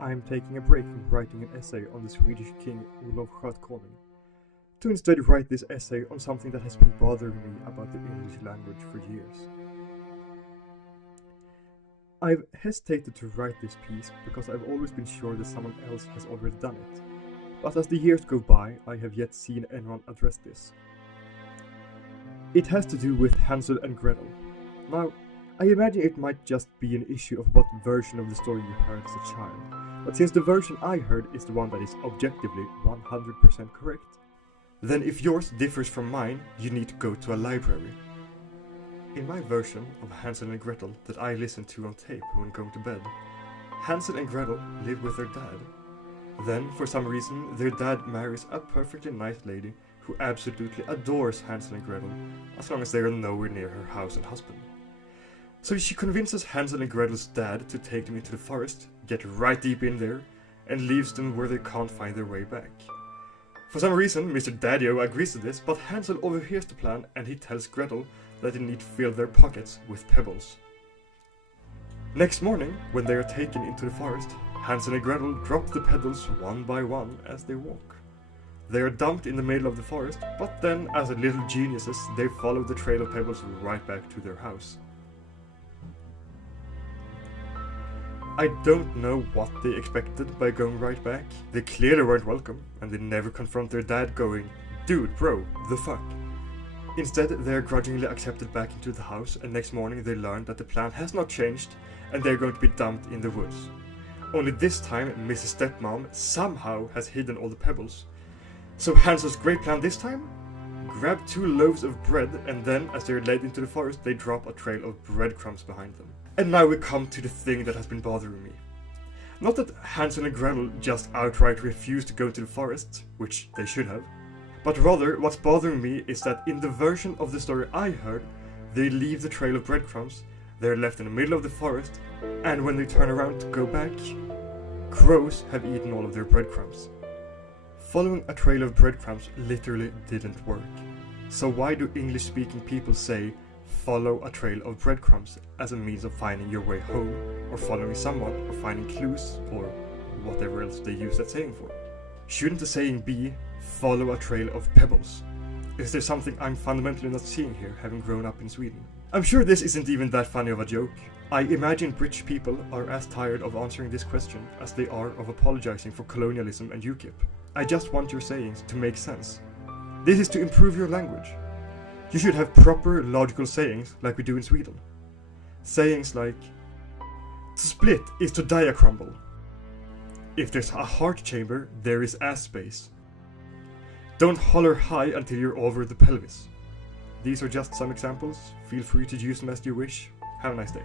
I am taking a break from writing an essay on the Swedish king Olof Skötkonung, to instead write this essay on something that has been bothering me about the English language for years. I've hesitated to write this piece because I've always been sure that someone else has already done it, but as the years go by, I have yet seen anyone address this. It has to do with Hansel and Gretel. Now, I imagine it might just be an issue of what version of the story you heard as a child, but since the version I heard is the one that is objectively 100% correct, then if yours differs from mine, you need to go to a library. In my version of Hansel and Gretel that I listened to on tape when going to bed, Hansel and Gretel live with their dad. Then, for some reason, their dad marries a perfectly nice lady who absolutely adores Hansel and Gretel, as long as they are nowhere near her house and husband. So she convinces Hansel and Gretel's dad to take them into the forest, get right deep in there, and leaves them where they can't find their way back. For some reason, Mr. Daddy-O agrees to this, but Hansel overhears the plan and he tells Gretel that they need to fill their pockets with pebbles. Next morning, when they are taken into the forest, Hansel and Gretel drop the pebbles one by one as they walk. They are dumped in the middle of the forest, but then, as little geniuses, they follow the trail of pebbles right back to their house. I don't know what they expected by going right back. They clearly weren't welcome, and they never confront their dad going, "Dude, bro, the fuck?" Instead, they are grudgingly accepted back into the house, and next morning they learn that the plan has not changed, and they are going to be dumped in the woods. Only this time, Mrs. Stepmom somehow has hidden all the pebbles. So Hansel's great plan this time? Grab 2 loaves of bread, and then, as they are led into the forest, they drop a trail of breadcrumbs behind them. And now we come to the thing that has been bothering me. Not that Hansel and Gretel just outright refuse to go to the forest, which they should have, but rather what's bothering me is that in the version of the story I heard, they leave the trail of breadcrumbs, they're left in the middle of the forest, and when they turn around to go back, crows have eaten all of their breadcrumbs. Following a trail of breadcrumbs literally didn't work. So why do English-speaking people say follow a trail of breadcrumbs as a means of finding your way home, or following someone, or finding clues, or whatever else they use that saying for? Shouldn't the saying be follow a trail of pebbles? Is there something I'm fundamentally not seeing here, having grown up in Sweden? I'm sure this isn't even that funny of a joke. I imagine British people are as tired of answering this question as they are of apologizing for colonialism and UKIP. I just want your sayings to make sense. This is to improve your language. You should have proper logical sayings like we do in Sweden. Sayings like, to split is to diacrumble. If there's a heart chamber, there is ass space. Don't holler high until you're over the pelvis. These are just some examples. Feel free to use them as you wish. Have a nice day.